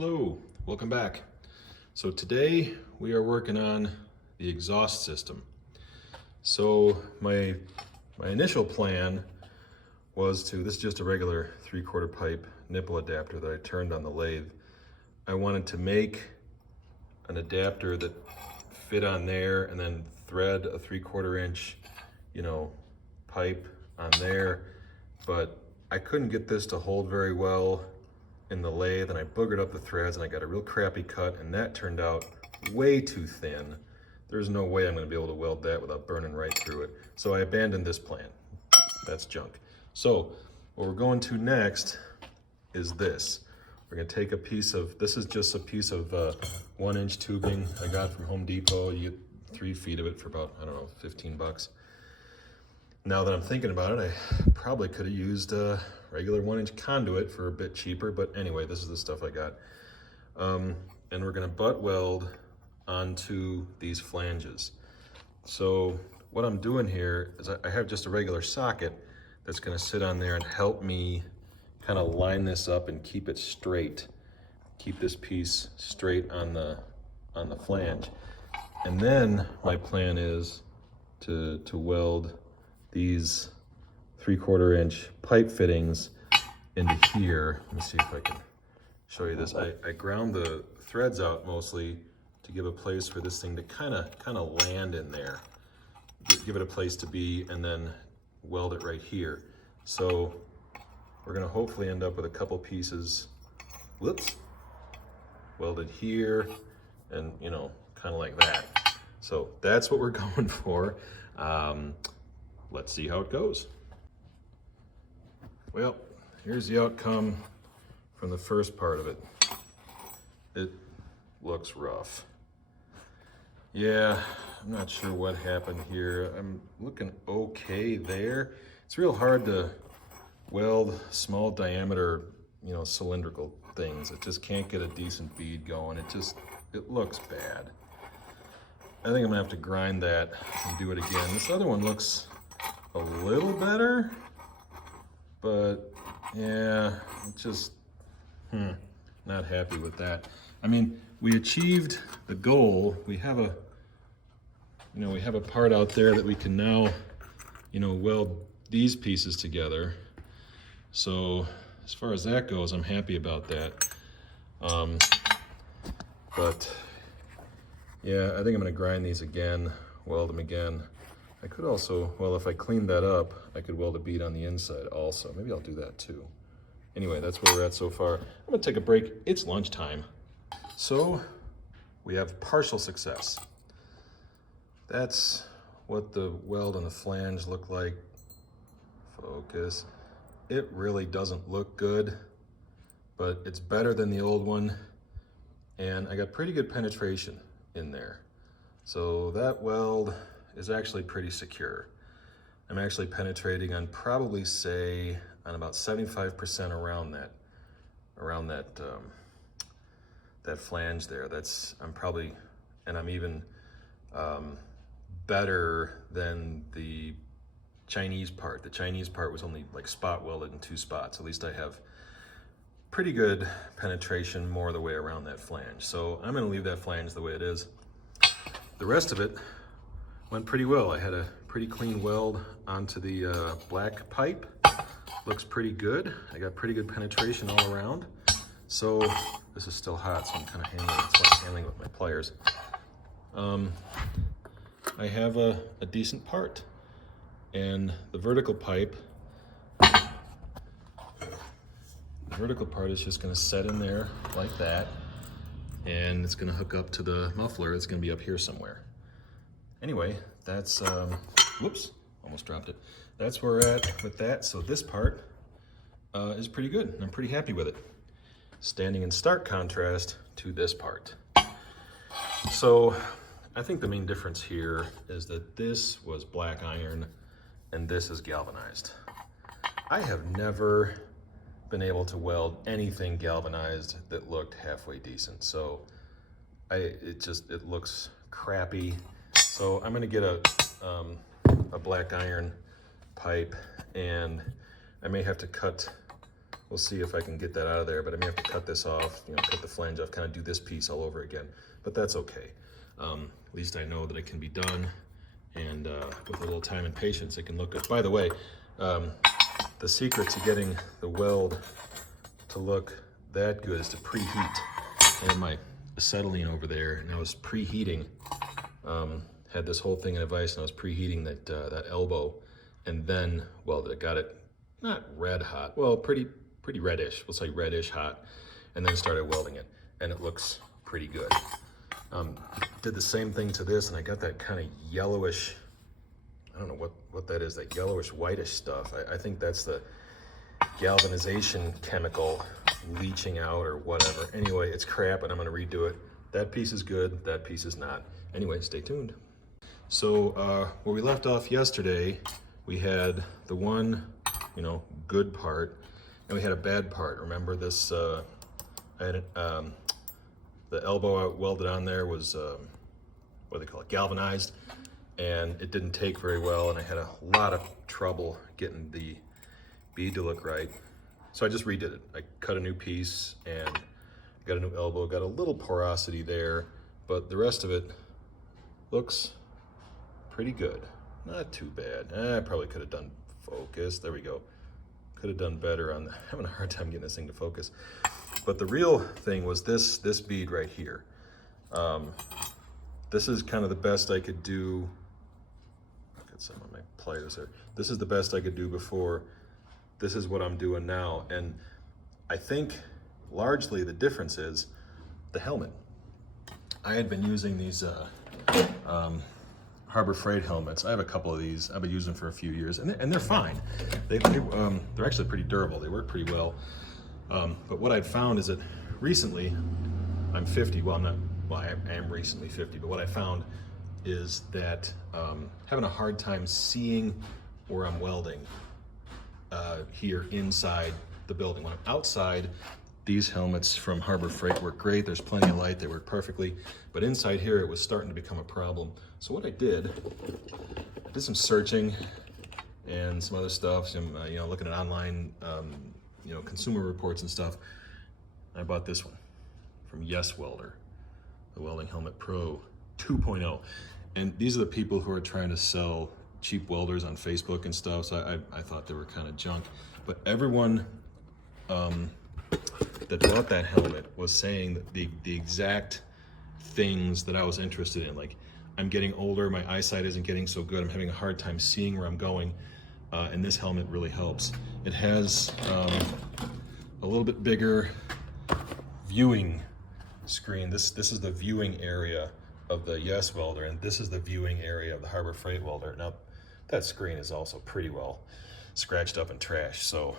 Hello, welcome back. So today we are working on the exhaust system. So my initial plan was this is just a regular 3/4 pipe nipple adapter that I turned on the lathe. I wanted to make an adapter that fit on there and then thread a 3/4 inch, pipe on there, but I couldn't get this to hold very well in the lathe, and I boogered up the threads and I got a real crappy cut, and that turned out way too thin. There's no way I'm going to be able to weld that without burning right through it. So I abandoned this plan. That's junk. So what we're going to next is this. We're going to take this is just a piece of 1-inch tubing I got from Home Depot. You get 3 feet of it for about, I don't know, 15 bucks. Now that I'm thinking about it, I probably could have used a regular 1-inch conduit for a bit cheaper, but anyway, this is the stuff I got. And we're gonna butt weld onto these flanges. So what I'm doing here is I have just a regular socket that's gonna sit on there and help me kind of line this up and keep it straight. Keep this piece straight on the flange. And then my plan is to weld these 3/4 inch pipe fittings into here. Let me see if I can show you this. I ground the threads out mostly to give a place for this thing to kind of land in there. Give it a place to be, and then weld it right here. So we're gonna hopefully end up with a couple pieces, welded here, and kind of like that. So that's what we're going for. Let's see how it goes. Well, here's the outcome from the first part of it. It looks rough. Yeah, I'm not sure what happened here. I'm looking okay there. It's real hard to weld small diameter, cylindrical things. It just can't get a decent bead going. It looks bad. I think I'm gonna have to grind that and do it again. This other one looks a little better, but yeah, just not happy with that. I mean, we achieved the goal. We have a part out there that we can now, weld these pieces together. So as far as that goes, I'm happy about that. But yeah, I think I'm gonna grind these again, weld them again. I could also, well, if I clean that up, I could weld a bead on the inside also. Maybe I'll do that too. Anyway, that's where we're at so far. I'm gonna take a break. It's lunchtime. So we have partial success. That's what the weld on the flange look like. Focus. It really doesn't look good, but it's better than the old one. And I got pretty good penetration in there. So that weld is actually pretty secure. I'm actually penetrating on probably say on about 75% around that flange there. I'm even better than the Chinese part. The Chinese part was only like spot welded in 2 spots. At least I have pretty good penetration more the way around that flange. So I'm gonna leave that flange the way it is. The rest of it went pretty well. I had a pretty clean weld onto the black pipe. Looks pretty good. I got pretty good penetration all around. So this is still hot, so I'm kind of handling it with my pliers. I have a decent part. And the vertical pipe, is just gonna set in there like that. And it's gonna hook up to the muffler. It's gonna be up here somewhere. Anyway, that's, whoops, almost dropped it. That's where we're at with that. So this part is pretty good, and I'm pretty happy with it. Standing in stark contrast to this part. So I think the main difference here is that this was black iron and this is galvanized. I have never been able to weld anything galvanized that looked halfway decent. So it looks crappy. So I'm gonna get a black iron pipe, and I may have to cut we'll see if I can get that out of there, but I may have to cut this off, you know, cut the flange off, kind of do this piece all over again, but that's okay. At least I know that it can be done, and with a little time and patience, it can look good. By the way, the secret to getting the weld to look that good is to preheat. I had my acetylene over there, and I was preheating, had this whole thing in a vise, and I was preheating that elbow, and then welded it. Got it not red hot, well, pretty reddish, we'll say reddish hot, and then started welding it, and it looks pretty good. Did the same thing to this, and I got that kind of yellowish, I don't know what that is, that yellowish whitish stuff. I think that's the galvanization chemical leaching out or whatever. Anyway, it's crap, and I'm gonna redo it. That piece is good, that piece is not. Anyway, stay tuned. So where we left off yesterday, we had the one, you know, good part, and we had a bad part. Remember this, I had the elbow I welded on there was, what do they call it, galvanized, and it didn't take very well, and I had a lot of trouble getting the bead to look right. So I just redid it. I cut a new piece and got a new elbow, got a little porosity there, but the rest of it looks pretty good. Not too bad. I probably could have done focus. There we go. Could have done better on, having a hard time getting this thing to focus. But the real thing was this bead right here. This is kind of the best I could do. I've got some of my pliers there. This is the best I could do before. This is what I'm doing now. And I think largely the difference is the helmet. I had been using these Harbor Freight helmets. I have a couple of these. I've been using them for a few years, and they're fine. They're actually pretty durable. They work pretty well. But what I'd found is that recently, I'm 50. Well, I'm not. Well, I am recently 50. But what I found is that having a hard time seeing where I'm welding here inside the building. When I'm outside, these helmets from Harbor Freight work great. There's plenty of light. They work perfectly. But inside here, it was starting to become a problem. So what I did some searching and some other stuff, some you know, looking at online you know, consumer reports and stuff. I bought this one from Yes Welder, the Welding Helmet Pro 2.0. And these are the people who are trying to sell cheap welders on Facebook and stuff. So I thought they were kind of junk. But everyone that bought that helmet was saying that the exact things that I was interested in. Like, I'm getting older, my eyesight isn't getting so good, I'm having a hard time seeing where I'm going, and this helmet really helps. It has a little bit bigger viewing screen. This is the viewing area of the Yes Welder, and this is the viewing area of the Harbor Freight Welder. Now, that screen is also pretty well scratched up and trashed, so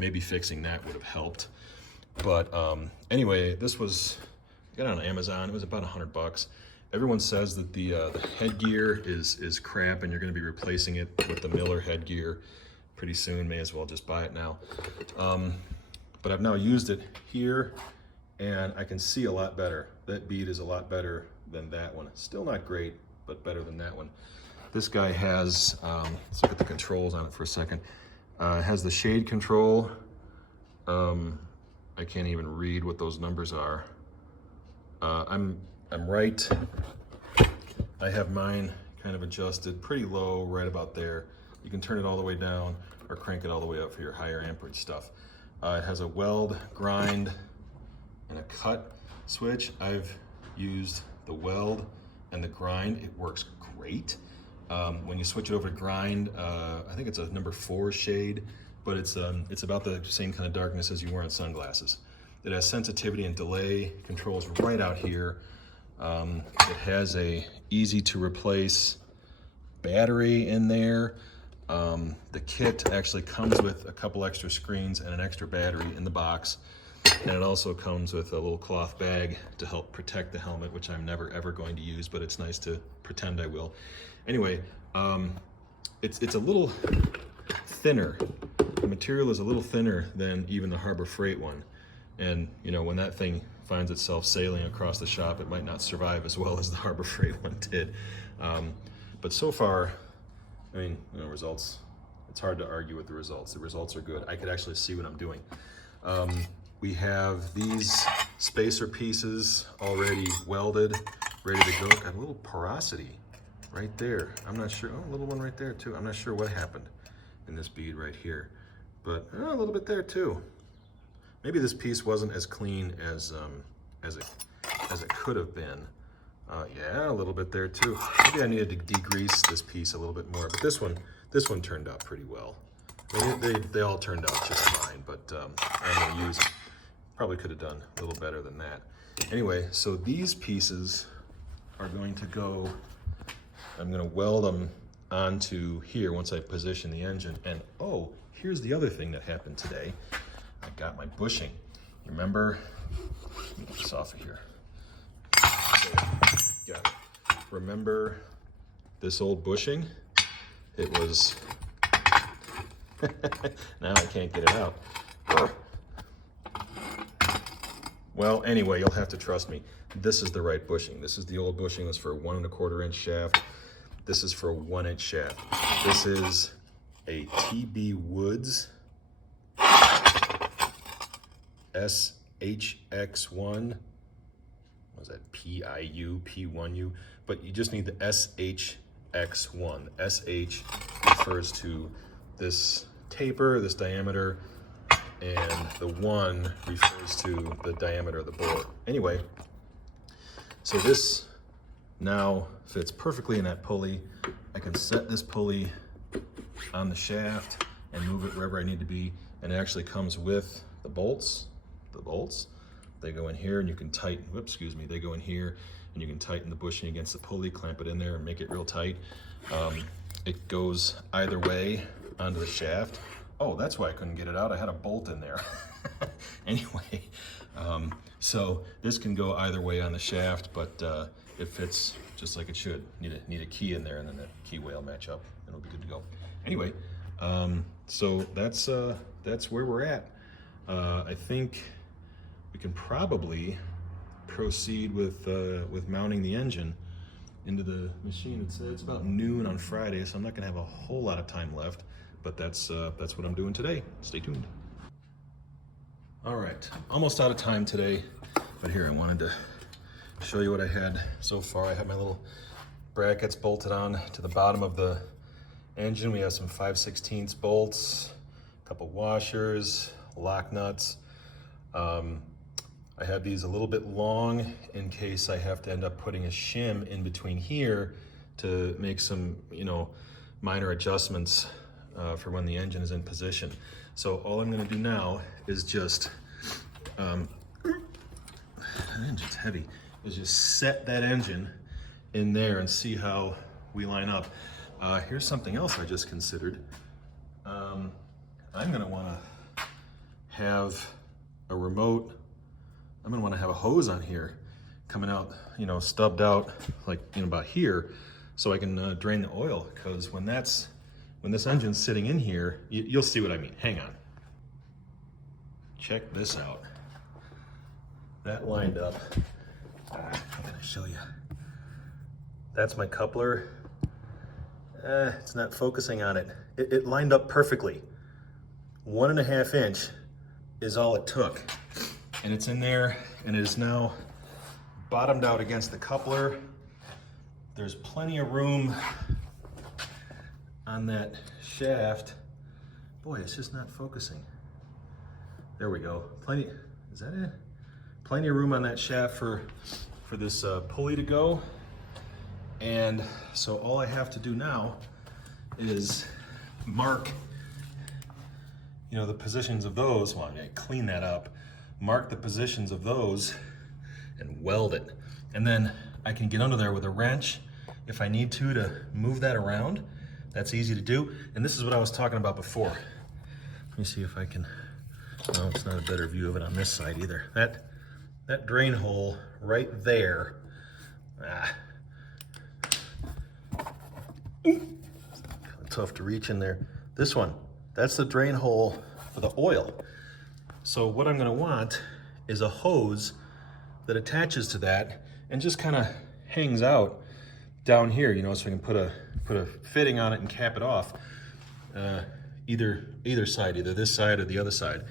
maybe fixing that would have helped. But anyway, this was, I got it on Amazon. It was about $100. Everyone says that the headgear is crap, and you're going to be replacing it with the Miller headgear pretty soon. May as well just buy it now. But I've now used it here, and I can see a lot better. That bead is a lot better than that one. Still not great, but better than that one. This guy has, let's look at the controls on it for a second. It has the shade control. I can't even read what those numbers are. I'm right. I have mine kind of adjusted pretty low, right about there. You can turn it all the way down or crank it all the way up for your higher amperage stuff. It has a weld, grind, and a cut switch. I've used the weld and the grind. It works great. When you switch it over to grind, I think it's a number 4 shade, but it's about the same kind of darkness as you wear in sunglasses. It has sensitivity and delay controls right out here. It has a easy to replace battery in there. The kit actually comes with a couple extra screens and an extra battery in the box. And it also comes with a little cloth bag to help protect the helmet, which I'm never ever going to use, but it's nice to pretend I will. Anyway, it's a little thinner. The material is a little thinner than even the Harbor Freight one. And you know, when that thing finds itself sailing across the shop, it might not survive as well as the Harbor Freight one did. But so far, I mean, you know, results, it's hard to argue with the results. The results are good. I could actually see what I'm doing. We have these spacer pieces already welded, ready to go. Got a little porosity right there. I'm not sure. Oh, a little one right there too. I'm not sure what happened in this bead right here, but a little bit there too. Maybe this piece wasn't as clean as it could have been. Yeah, a little bit there too. Maybe I needed to degrease this piece a little bit more, but this one turned out pretty well. I mean, they all turned out just fine, but I'm gonna use it. Probably could have done a little better than that. Anyway, so these pieces are going to go, I'm gonna weld them onto here once I position the engine. And oh, here's the other thing that happened today. I got my bushing. Remember, let me get this off of here. Got it. Remember this old bushing? It was, now I can't get it out. Well, anyway, you'll have to trust me. This is the right bushing. This is the old bushing. That's for a 1 1/4 inch shaft. This is for a 1 inch shaft. This is a TB Woods SHX1. What was that? PIU, P1U. But you just need the SHX1. SH refers to this taper, this diameter, and the 1 refers to the diameter of the bore. Anyway, so this now fits perfectly in that pulley. I can set this pulley on the shaft and move it wherever I need to be, and it actually comes with the bolts. They go in here and you can tighten, whoops, excuse me, they go in here and you can tighten the bushing against the pulley, clamp it in there and make it real tight. It goes either way onto the shaft. Oh, that's why I couldn't get it out. I had a bolt in there. Anyway, so this can go either way on the shaft, but it fits just like it should. Need a key in there, and then the key will match up, and it'll be good to go. Anyway, so that's where we're at. I think we can probably proceed with mounting the engine into the machine. It's about noon on Friday, so I'm not gonna have a whole lot of time left. But that's what I'm doing today. Stay tuned. All right, almost out of time today, but here I wanted to show you what I had so far. I have my little brackets bolted on to the bottom of the engine. We have some 5/16 bolts, a couple washers, lock nuts. I have these a little bit long in case I have to end up putting a shim in between here to make some, minor adjustments for when the engine is in position. So all I'm gonna do now is just, the engine's heavy, is just set that engine in there and see how we line up. Here's something else I just considered. I'm gonna wanna have a remote, I'm gonna wanna have a hose on here coming out, stubbed out like about here, so I can drain the oil, because when this engine's sitting in here, you'll see what I mean. Hang on. Check this out. That lined up. I'm gonna show you. That's my coupler. It's not focusing on it. It lined up perfectly. 1.5 inch is all it took. And it's in there, and it is now bottomed out against the coupler. There's plenty of room on that shaft. Boy, it's just not focusing. There we go. Plenty, is that it? Plenty of room on that shaft for this pulley to go. And so all I have to do now is mark, the positions of those. Well, I'm gonna clean that up. Mark the positions of those and weld it. And then I can get under there with a wrench if I need to move that around. That's easy to do. And this is what I was talking about before. Let me see if I can, well, it's not a better view of it on this side either. That drain hole right there, tough to reach in there. This one, that's the drain hole for the oil. So what I'm gonna want is a hose that attaches to that and just kind of hangs out down here, so I can put a fitting on it and cap it off. either side, either this side or the other side,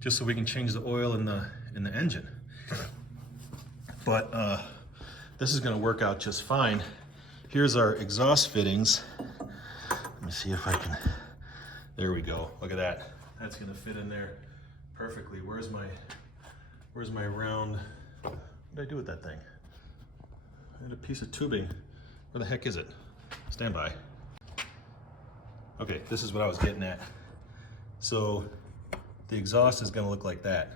just so we can change the oil in the engine. But this is going to work out just fine. Here's our exhaust fittings. Let me see if I can. There we go. Look at that. That's going to fit in there perfectly. Where's my round? What did I do with that thing? I had a piece of tubing. Where the heck is it? Stand by. Okay, this is what I was getting at. So the exhaust is going to look like that.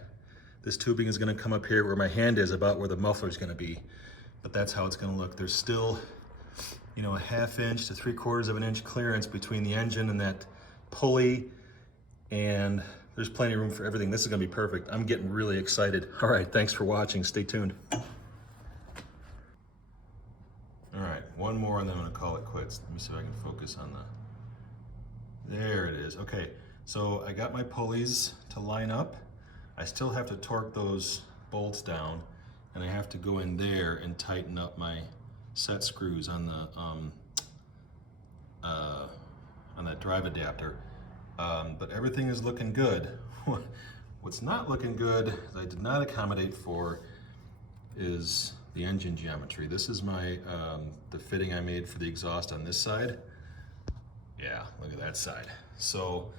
This tubing is going to come up here where my hand is, about where the muffler is going to be. But that's how it's going to look. There's still, you know, a 1/2 inch to 3/4 of an inch clearance between the engine and that pulley, and there's plenty of room for everything. This is going to be perfect. I'm getting really excited. All right, thanks for watching. Stay tuned. All right, one more and then I'm going to call it quits. Let me see if I can focus on the... There it is. Okay, so I got my pulleys to line up. I still have to torque those bolts down, and I have to go in there and tighten up my set screws on the on that drive adapter. But everything is looking good. What's not looking good, that I did not accommodate for, is the engine geometry. This is my the fitting I made for the exhaust on this side. Yeah, look at that side. So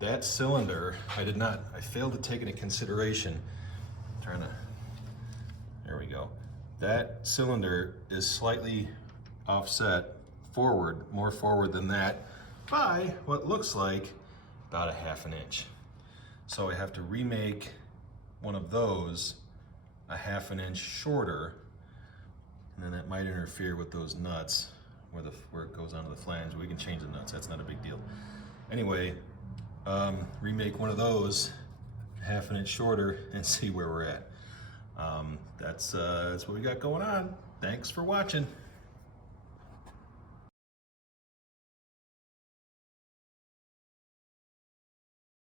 that cylinder, I failed to take into consideration. There we go. That cylinder is slightly offset forward, more forward than that, by what looks like about a 1/2 inch. So I have to remake one of those a 1/2 inch shorter, and then that might interfere with those nuts where it goes onto the flange. We can change the nuts, that's not a big deal. Anyway, remake one of those 1/2 inch shorter and see where we're at. That's what we got going on. Thanks for watching.